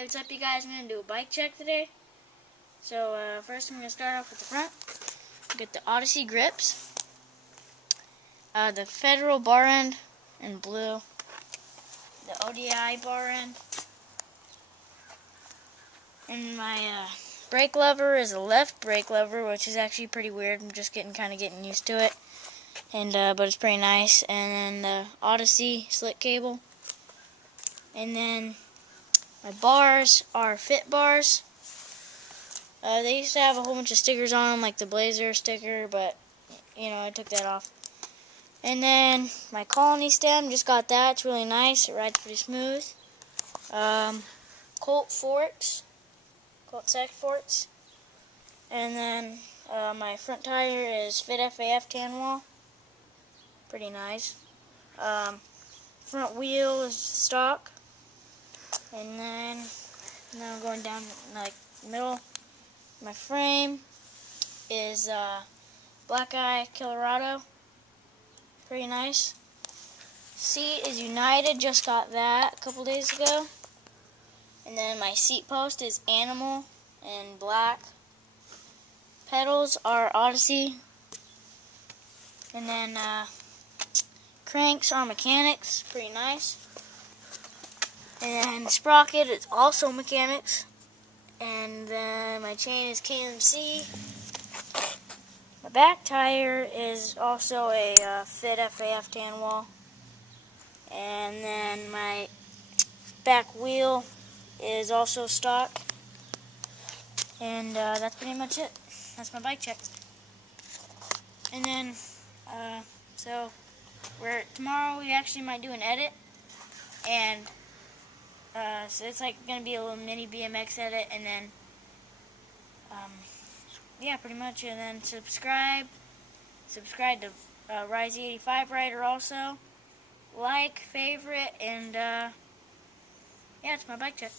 Hey, what's up, you guys? I'm going to do a bike check today. So, first I'm going to start off with the front. Get the Odyssey grips. The Federal bar end in blue. The ODI bar end. And my brake lever is a left brake lever, which is actually pretty weird. I'm just kind of getting used to it. And but it's pretty nice. And then the Odyssey slick cable. And then my bars are fit bars. They used to have a whole bunch of stickers on them, like the Blazer sticker, but, you know, I took that off. And then my Colony stem, just got that. It's really nice. It rides pretty smooth. Colt forks, Colt chech forks. And then my front tire is Fit FAF tan wall. Pretty nice. Front wheel is stock. And then now going down like middle. My frame is blackeye killerodo. Pretty nice. Seat is United. Just got that a couple days ago. And then my seat post is Animal in black. Pedals are Odyssey. And then cranks are Mechanics. Pretty nice. And then the sprocket is also Mechanics. And then my chain is KMC. My back tire is also a Fit FAF tan wall. And then my back wheel is also stock. And that's pretty much it. That's my bike check. And then, so tomorrow we actually might do an edit. And so it's like going to be a little mini BMX edit, and then, yeah, pretty much, and then subscribe to Rise85 Rider also, like, favorite, and, yeah, it's my bike check.